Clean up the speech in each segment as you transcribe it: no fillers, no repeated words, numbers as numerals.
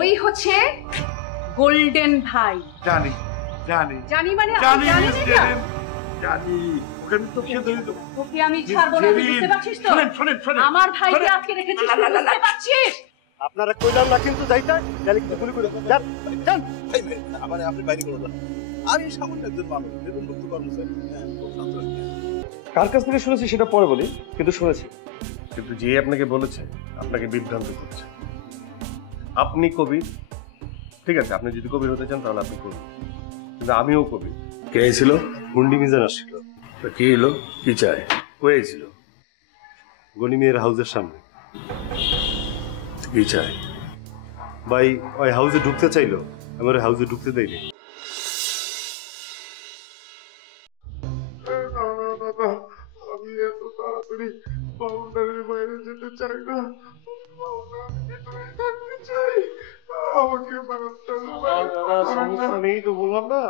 ওই হচ্ছে গোল্ডেন ভাই। জানি জানি জানি মানে জানি জানি না জানি ওকে তো কে ধরে দেব ওকে আমি ছাড়বো না, বুঝতে পারছিস তো? শুনেন আমার ভাইকে আজকে রেখেছিস, বুঝতে পারছিস? আপনারা কইলাম না কিন্তু যাইতা তাহলে কি গুলি করে যান যান। আমার আপনি বাইরে করবেন, আমি সামান্য একজন মানুষ, বেতন মুক্ত কর্মচারী। কার কাছ থেকে শুনেছি সেটা পরে বলি, কিন্তু শুনেছি। কিন্তু যে আপনাকে বলেছে আপনাকে বিভ্রান্ত করছে। আপনি কবি, ঠিক আছে, আপনি যদি কবি হতে চান তাহলে আপনি কবি, কিন্তু আমিও কবি। কে ছিল? গুন্ডি মিজান আসছিল। কি এলো? কি চায়? কয়ে ছিল গনি মিয়ার হাউসের সামনে। কি চায়? ভাই ওই হাউসে ঢুকতে চাইলো, আমার হাউসে ঢুকতে দেয়নি। আমি এত তাড়াতাড়ি বাউন্ডারির বাইরে যেতে চাই না, থাকতে চাই। আমাকে সমস্যা নেই তো, বললাম না।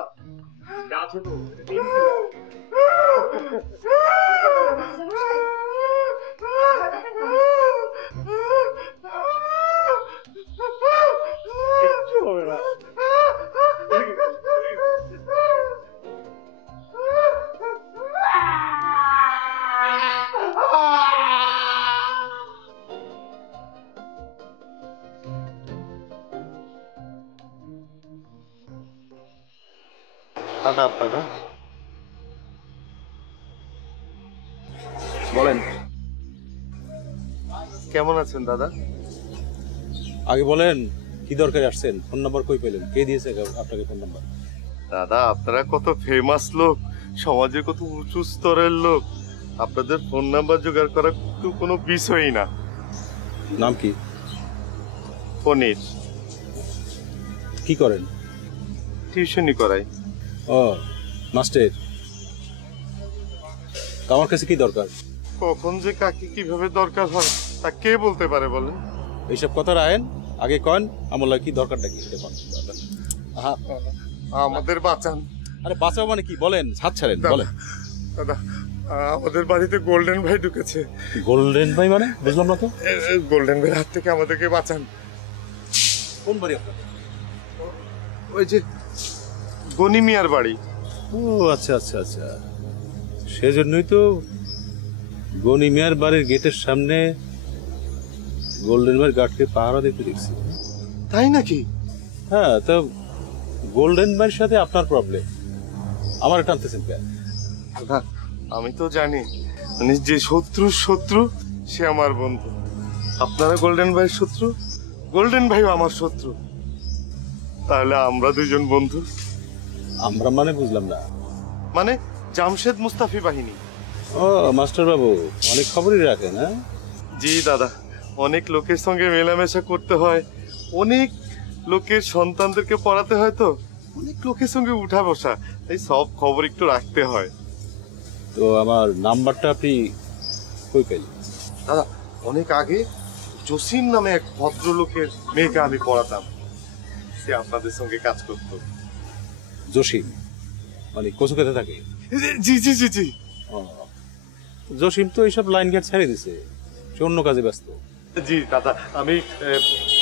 বলেন কেমন আছেন দাদা? আগে বলেন কি দরকারে আসছেন, ফোন নাম্বার কই পেলেন, কে দিয়েছে আপনাকে ফোন নাম্বার? দাদা আপনারা কত ফেমাস লোক, সমাজে কত উঁচু স্তরের লোক, আপনাদের ফোন নাম্বার জোগাড় করা তো কোনো বিষয়ই না। নাম কি? পনির। কি করেন? টিউশনই করাই। ও মাস্টার, আমার কাছে কি দরকার? কখন যে কাকে কিভাবে দরকার হয় তা কে বলতে পারে বলেন? এইসব কথা রাখেন, আগে কন আমার কি দরকারটা কি সেটা কন। আমাদের বাঁচান। আরে বাঁচাও মানে কি বলেন, হাত ছাড়েন বলেন। দাদা আমাদের বাড়িতে গোল্ডেন ভাই ঢুকেছে। গোল্ডেন ভাই মানে বুঝলাম না তো। গোল্ডেন ভাইয়ের হাত থেকে আমাদেরকে বাঁচান। কোন বাড়ি আপনার? ওই যে গনি মিয়ার বাড়ি। ও আচ্ছা আচ্ছা আচ্ছা, সেজন্যই তো গনি মিয়ার বাড়ির গেটের সামনে গোল্ডেন ভাইয়ের গার্ডকে পাহারা দিতে দেখছি। তাই নাকি? হ্যাঁ, তো গোল্ডেন ভাইয়ের সাথে আপনার প্রবলেম, আমার টানতেছেন কেন? আমি তো জানি মানে যে শত্রু সে আমার বন্ধু। আপনারা গোল্ডেন ভাইয়ের শত্রু, গোল্ডেন ভাইও আমার শত্রু, তাহলে আমরা দুজন বন্ধু। আমরা মানে বুঝলাম না। মানে জামশেদ মুস্তাফি বাহিনী। ও মাস্টার বাবু অনেক খবরই রাখেন। হ্যাঁ জি দাদা, অনেক লোকের সঙ্গে মেলামেশা করতে হয়, অনেক লোকের সন্তানদেরকে পড়াতে হয়, তো অনেক লোকের সঙ্গে উঠা বসা, তাই সব খবর একটু রাখতে হয়। তো আমার নাম্বারটা আপনি কই পেলেন? দাদা অনেক আগে জসিম নামে এক ভদ্রলোকের মেয়েকে আমি পড়াতাম, সে আপনাদের সঙ্গে কাজ করত। জসিম মানে কচুকেতে থাকে? জি জি জি জি। জসিম তো এইসব লাইন ঘাট ছেড়ে দিছে, সে অন্য কাজে ব্যস্ত। জি দাদা, আমি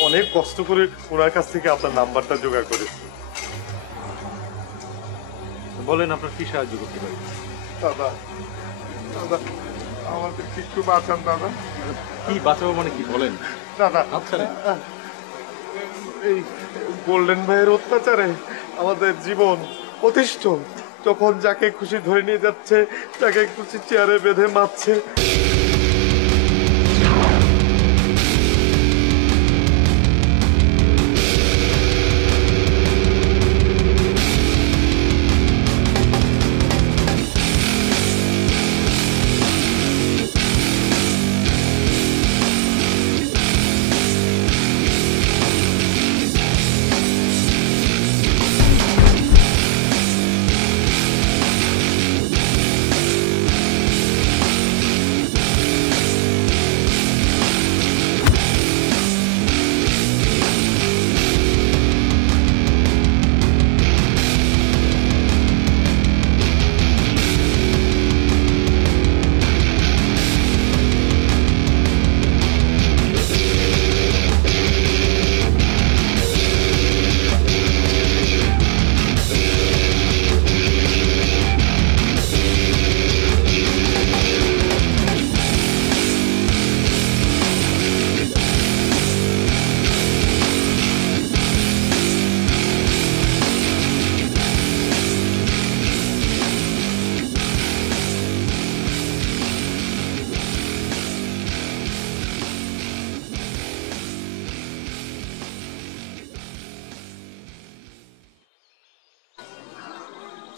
অনেক কষ্ট করে ওনার কাছ থেকে আপনার নাম্বারটা জোগাড় করেছি। বলেন আপনার কি সাহায্য করতে পারি? দাদা দাদা আমাদের একটু বাঁচান দাদা। কি বাঁচাবো মানে কি বলেন? দাদা আচ্ছা, এই গোল্ডেন ভাইয়ের অত্যাচারে আমাদের জীবন অতিষ্ঠ, যখন যাকে খুশি ধরে নিয়ে যাচ্ছে, যাকে খুশি চেয়ারে বেঁধে মারছে।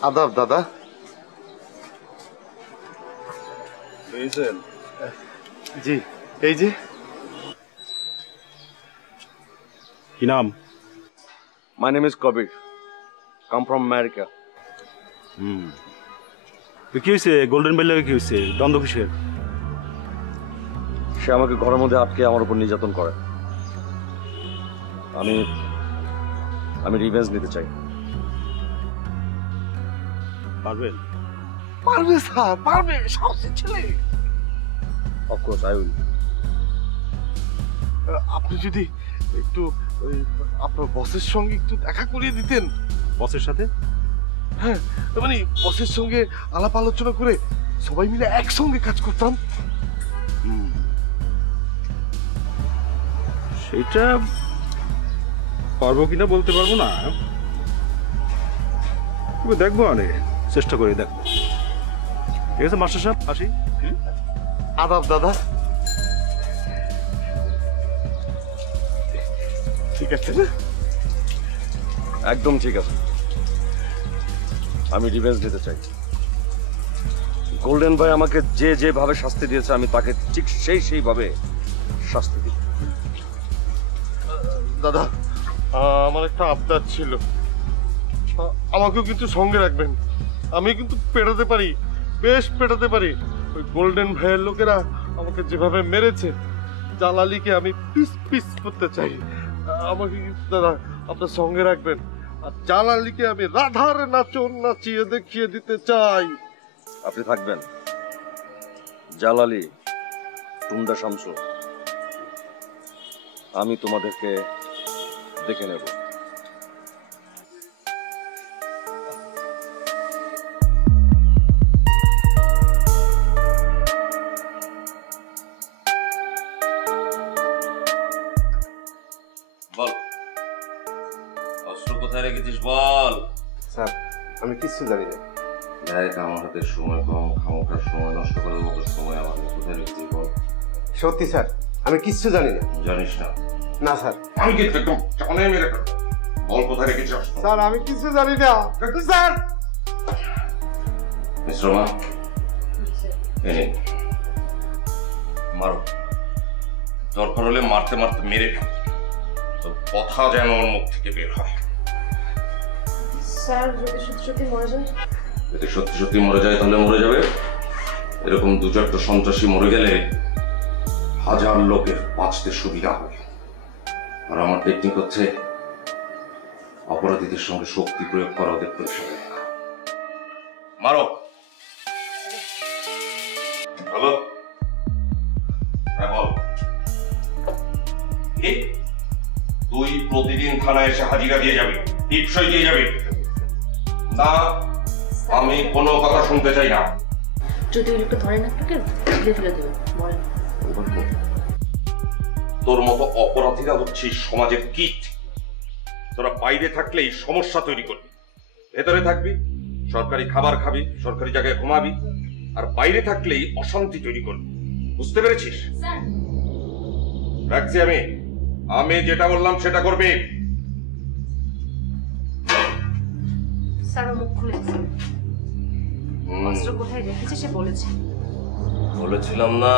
আদাব দাদা। জি এই যে। কি নাম? My name is Kabir, come from America. কি হয়েছে? গোল্ডেন বেল কি হয়েছে? দ্বন্দ্ব কিসের? সে আমাকে ঘরের মধ্যে আটকে আমার উপর নির্যাতন করে। আমি রিভেঞ্জ নিতে চাই। পারবেন? পারবে স্যার, পারবে, সাহসী ছেলে। Of course I will. আপনি যদি একটু আপনার বসের সঙ্গে একটু দেখা করিয়ে দিতেন। বসের সাথে? হ্যাঁ, মানে বসের সঙ্গে আলাপ আলোচনা করে সবাই মিলে একসঙ্গে কাজ করতাম। সেটা পারবো কিনা বলতে পারবো না, তবে দেখবো, অনেক চেষ্টা করে দেখবো। ঠিক আছে মাস্টার সাহেব, আসি। আদাব দাদা। ঠিক আছে না? একদম ঠিক আছে। আমি রিভেঞ্জ নিতে চাই। গোল্ডেন ভাই আমাকে যেভাবে শাস্তি দিয়েছে আমি তাকে ঠিক সেইভাবে শাস্তি দিই। দাদা, আমার একটা আবদার ছিল, আমাকেও কিন্তু সঙ্গে রাখবেন। আমি কিন্তু পেটাতে পারি, বেশ পেটাতে পারি। ওই গোল্ডেন ভাইয়ের লোকেরা আমাকে যেভাবে মেরেছে, জালালিকে আমি পিস পিস করতে চাই। আমাকে কিন্তু দাদা আপনার সঙ্গে রাখবেন। আর জালালিকে আমি রাধার নাচন নাচিয়ে দেখিয়ে দিতে চাই। আপনি থাকবেন? জালালি, টুন্ডা শামসু, আমি তোমাদেরকে দেখে নেব। বল, অস্ত্র কোথায় রেখেছিস বল। স্যার আমি কিচ্ছু জানি না। দেখ, আমার হাতে সময় কম, খামোখার সময় নষ্ট করার মতো সময় আমার নেই। কোথায় রেখেছিস বল। সত্যি স্যার আমি কিচ্ছু জানি না। জানিস না? না স্যার। আমি কিন্তু একদম চানে মেরে ফেলবো। বল কোথায় রেখেছিস অস্ত্র। স্যার আমি কিছু জানি না স্যার। মিশ্রমা, এনে মারো, দরকার হলে মারতে মারতে মেরে ফেল, তো কথা যেন ওর মুখ থেকে বের হয়। স্যার যদি সত্যি সত্যি মরে যায়? যদি সত্যি সত্যি মরে যায় তাহলে মরে যাবে। এরকম দু চারটা সন্ত্রাসী মরে গেলে হাজার লোকের বাঁচতে সুবিধা হবে। আর আমার টেকনিক হচ্ছে অপরাধীদের সঙ্গে শক্তি প্রয়োগ করা, ওদের পরিষেবা রাখা। মারো। হ্যালো, বল। তুই প্রতিদিন থানায় এসে হাজিরা দিয়ে যাবি, টিপসই দিয়ে যাবি। না, আমি কোনো কথা শুনতে চাই না। যদি ওই লোকটা ধরেন আপনাকে ফেলে দেবে, বলেন। তোর মতো অপরাধীরা হচ্ছে সমাজের কীট। তোরা বাইরে থাকলেই সমস্যা তৈরি করবি, ভেতরে থাকবি সরকারি খাবার খাবি, সরকারি জায়গায় ঘুমাবি, আর বাইরে থাকলেই অশান্তি তৈরি করবি। বুঝতে পেরেছিস? রাখছি আমি যেটা বললাম সেটা করবি। স্যার মুখ খুলেছে, অস্ত্র কোথায় রেখেছে সে বলেছে। বলেছিলাম না,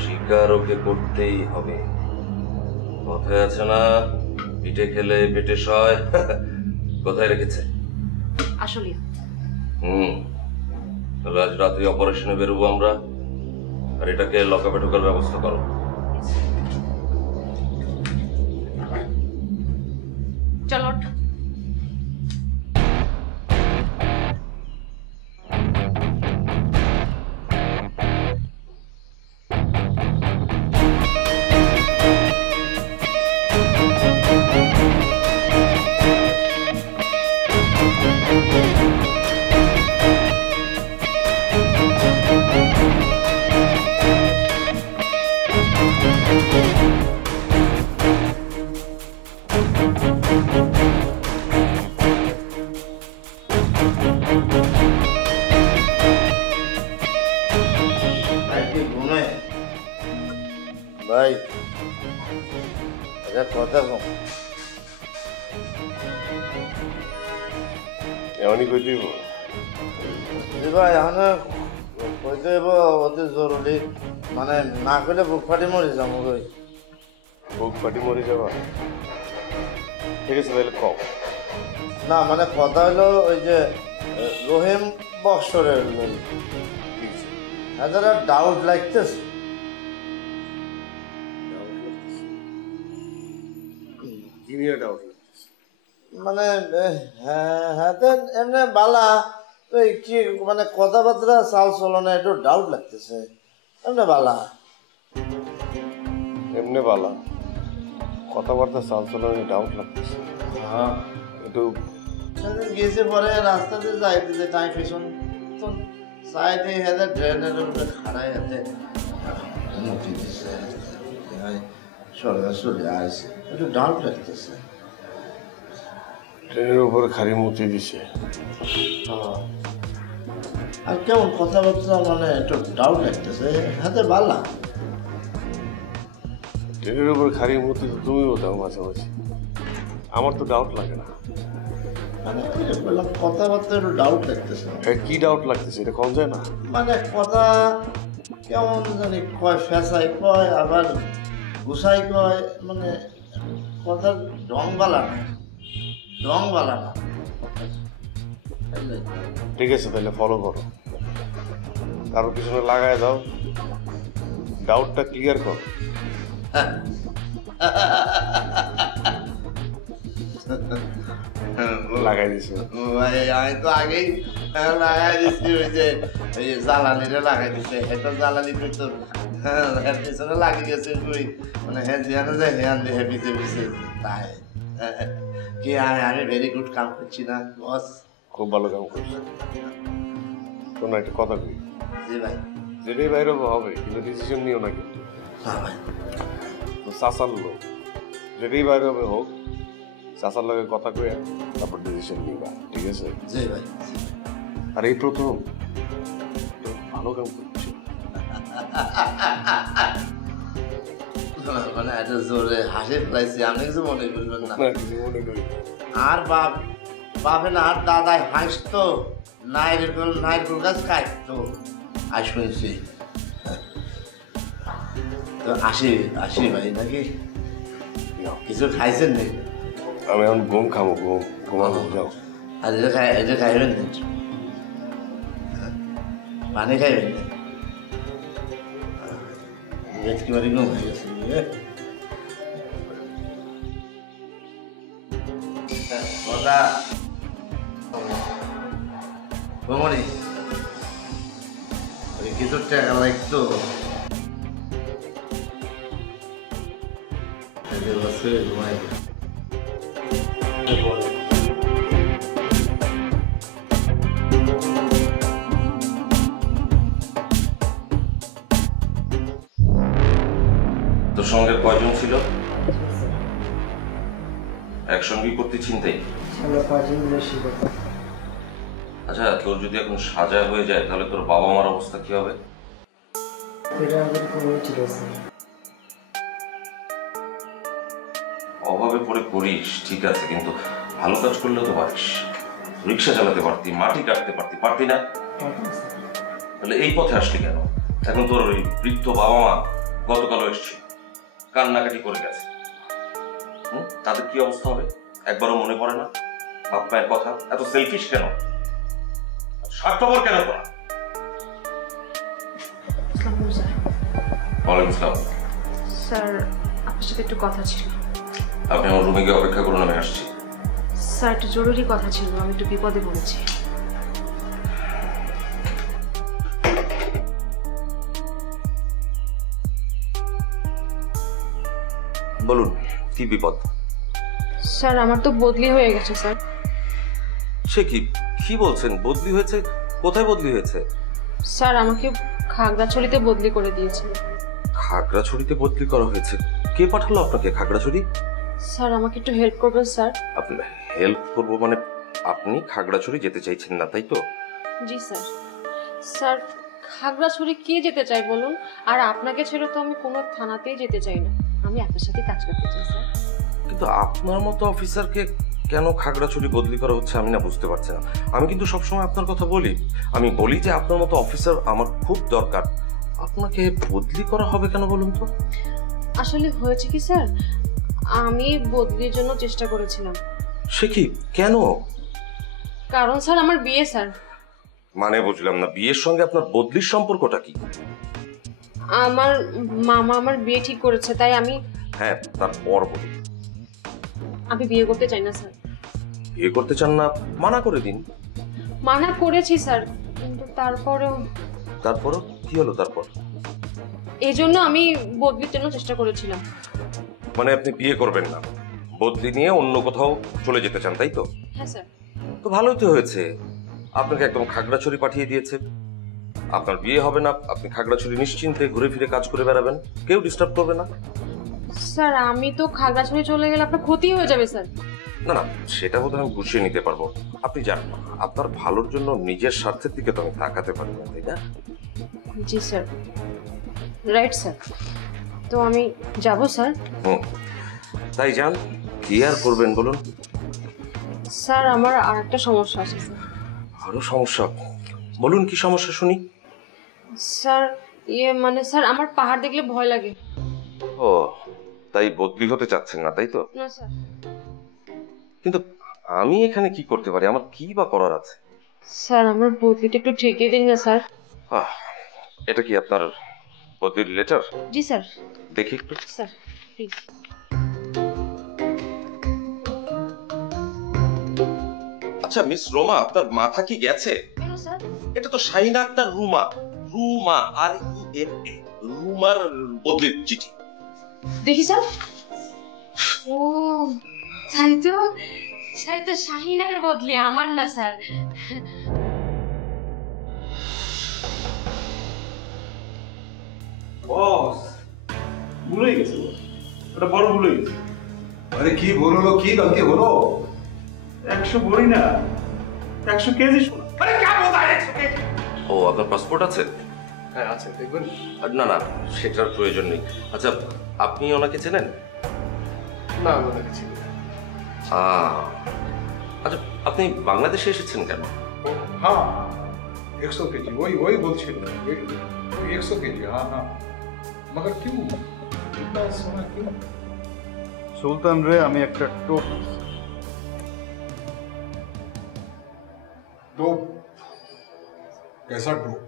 শিকার ওকে করতেই হবে। কথায় আছে না, পিঠে খেলে পেটে সয়। কোথায় রেখেছে? আসলে তাহলে আজ রাতে অপারেশনে বেরোবো আমরা, আর এটাকে লকআপে ঢোকার ব্যবস্থা করো। চলো। ভাই একটা কথা কম, এমনই কই দিব ভাই এখন কইতে হইব অতি জরুরি, মানে না কইলে বুক ফাটি মরে যাবো কই। বুক ফাটি মরে যাবা? ঠিক আছে তাহলে কম। না মানে কথা হলো ওই যে রহিম বক্সরের যারা ডাউট লাগতেছে। কি নিয়ে ডাউট? মানে হ্যাঁ এমনি বালা ওই কি মানে কথাবার্তা চাল চলনে একটু ডাউট লাগতেছে, এমনি বালা। এমনি বালা কথাবার্তা চাল চলনে ডাউট লাগতেছে? হ্যাঁ একটু সেদিন গেছে পরে রাস্তাতে যাইতেছে টাইম ফেশন তো সাইডে হেঁটে ড্রেনের উপরে খাড়াই হাতে মুখি দিচ্ছে, সরাসরি আসছে, একটু ডাউট লাগতেছে। ট্রেনের উপর খালি মুতি দিছে। আর কেমন কথাবার্তা মানে একটু ডাউট লাগতেছে, হাতে বালা। ট্রেনের উপর খালি মুতি তো তুমিও দাও মাঝে মাঝে, আমার তো ডাউট লাগে না। মানে বললাম কথাবার্তা একটু ডাউট লাগতেছে। কি ডাউট লাগতেছে এটা কম যায় না? মানে কথা কেমন জানি কয়, ফেসাই কয় আবার গুছাই কয়, মানে কথার ঢংবালা না, ঢংবালা না। ঠিক আছে তাহলে ফলো করো, কারোর পিছনে লাগায় দাও, ডাউটটা ক্লিয়ার করো। লাগাই দিছো? আমি তো আগেই লাগাই দিচ্ছি, ওই যে জ্বালানিটা লাগাই দিচ্ছে, এটা জ্বালানি তো পিছনে লাগিয়ে গেছে, ওই মানে হ্যাঁ জিয়ানো যায় হ্যাঁ দিয়ে পিছিয়ে পিছিয়ে তাই কি আমি ভেরি গুড কাম করছি না বস? খুব ভালো কাম করছো। শোনো একটা কথা কই, জি ভাই। যেটাই বাইরে হবে কিন্তু ডিসিশন নিও না কিন্তু। হ্যাঁ ভাই। তো চাচার লোক যেটাই বাইরে হবে হোক, চাচার লগে কথা কয়ে তারপর ডিসিশন নিবা, ঠিক আছে? জি ভাই। আর এই প্রথম ভালো কাম করছো। মানে একটা জোরে হাসি ফেলাইছি, আমি কিছু মনে করবেন না। কিছু মনে করি আর বাপে না আর দাদাই হাসতো, নাইরকল গাছ কাটতো, আর শুনছি। তো আসি ভাই নাকি কিছু খাইছেন নাকি? আমি এখন ঘুম খাবো, ঘুমাবো, যাও। আর এটা খাইবেন না, পানি খাইবেন না? একেবারে ঘুম হয়ে গেছে। কথা বমনি ওই কিছু টাকা লাগতো, ঘুমাই। তোর সঙ্গে কয়জন ছিল? একসঙ্গেই করতে চিন্তাই। আচ্ছা তোর যদি এখন সাজা হয়ে যায় তাহলে তোর বাবা মার অবস্থা কি হবে? অভাবে পড়ে করিস ঠিক আছে, কিন্তু ভালো কাজ করলেও তো পারিস। রিক্সা চালাতে পারতি, মাটি কাটতে পারতি না? তাহলে এই পথে আসলি কেন? এখন তোর ওই বৃদ্ধ বাবা মা গতকালও এসছে, কান্নাকাটি করে গেছে। তাদের কি অবস্থা হবে একবারও মনে পড়ে না? বাপ মায়ের কথা এত সেলফিশ কেন, স্বার্থপর কেন করা? ওয়ালাইকুম আসসালাম। স্যার আপনার সাথে একটু কথা ছিল। আপনি আমার রুমে গিয়ে অপেক্ষা করুন, আমি আসছি। স্যার একটু জরুরি কথা ছিল, আমি একটু বিপদে পড়েছি। বলুন কি বিপদ? স্যার আমার তো বদলি হয়ে গেছে স্যার। সে কি কি বলছেন? বদলি হয়েছে? কোথায় বদলি হয়েছে? স্যার আমাকে খাগড়াছড়িতে বদলি করে দিয়েছে। খাগড়াছড়িতে বদলি করা হয়েছে? কে পাঠালো আপনাকে খাগড়াছড়ি? স্যার আমাকে একটু হেল্প করবেন স্যার? আপনি হেল্প করবো মানে আপনি খাগড়াছড়ি যেতে চাইছেন না তাই তো? জি স্যার। স্যার খাগড়াছড়ি কে যেতে চাই বলুন? আর আপনাকে ছেড়ে তো আমি কোনো থানাতেই যেতে চাই না, আমি আপনার সাথে কাজ করতে চাই স্যার। কিন্তু আপনার মতো অফিসারকে কেন খাগড়াছড়ি বদলি করা হচ্ছে আমি না বুঝতে পারছি না। আমি কিন্তু সবসময় আপনার কথা বলি, আমি বলি যে আপনার মতো অফিসার আমার খুব দরকার। আপনাকে বদলি করা হবে কেন বলুন তো? আসলে হয়েছে কি স্যার, আমি বদলির জন্য চেষ্টা করেছিলাম। সে কি, কেন? কারণ স্যার আমার বিয়ে স্যার। মানে বুঝলাম না, বিয়ের সঙ্গে আপনার বদলির সম্পর্কটা কি? আমার মামা আমার বিয়ে ঠিক করেছে, তাই আমি। হ্যাঁ, তারপর বলুন। আমি বিয়ে করতে চাই না স্যার। বিয়ে করতে চান না? মানা করে দিন। মানা করেছি স্যার, কিন্তু তারপরেও। তারপরও কি হলো তারপর? এই জন্য আমি বদলির জন্য চেষ্টা করেছিলাম। মানে আপনি বিয়ে করবেন না, বদলি নিয়ে অন্য কোথাও চলে যেতে চান, তাই তো? হ্যাঁ স্যার। তো ভালোই তো হয়েছে, আপনাকে একদম খাগড়াছড়ি পাঠিয়ে দিয়েছে। আপনার বিয়ে হবে না, আপনি খাগড়াছড়ি নিশ্চিন্তে ঘুরে ফিরে কাজ করে বেড়াবেন, কেউ ডিস্টার্ব করবে না। স্যার আমি তো খাগড়াছড়ি চলে গেলে আপনার ক্ষতি হয়ে যাবে স্যার। না না, সেটা বোধহয় আমি গুছিয়ে নিতে পারবো। আপনি যান, আপনার ভালোর জন্য নিজের স্বার্থের দিকে তো আমি তাকাতে পারি না, তাই না? জি স্যার, রাইট স্যার। তো আমি যাব স্যার। তাই যান, কি আর করবেন বলুন? স্যার আমার আর একটা সমস্যা আছে স্যার। আরো সমস্যা? বলুন, কি সমস্যা শুনি। স্যার মানে স্যার আমার পাহাড় দেখলে ভয় লাগে। ও, তাই বদলি হতে চাচ্ছেন না, তাই তো? না স্যার। কিন্তু আমি এখানে কি করতে পারি, আমার কি বা করার আছে? স্যার আমার বদলিটা একটু ঠেকে দিন না স্যার। এটা কি আপনার বদলির লেটার? জি স্যার। দেখি একটু। Sir please. আচ্ছা মিস রোমা, আপনার মাথা কি গেছে? কেন স্যার? এটা তো শাহিনা আক্তার রুমা, রুমা REMA, রুমার বদলির চিঠি। দেখি স্যার। ও তাই তো, শাহিনার বদলি, আমার না স্যার। বস ভুল হয়ে গেছে, বস এটা বড় ভুল হয়ে গেছে। আরে কি ভুল হলো, কি গলতি হলো? 100 ভরি না, 100 কেজি সোনা। আরে क्या बोलता है 100 केजी? ও, আপনার পাসপোর্ট আছে? হ্যাঁ আছে, দেখবেন। না না, সেটার প্রয়োজন নেই। আচ্ছা, আপনি ওনাকে চেনেন? না আমাদের কিছু আচ্ছা, আপনি বাংলাদেশে এসেছেন কেন? हाँ 100 केजी, वही बोलছিল 100 केजी। हाँ हाँ, मगर क्यों इतना सोना क्यों? সুলতান রে আমি একটা টোপ डोप? कैसा डोप?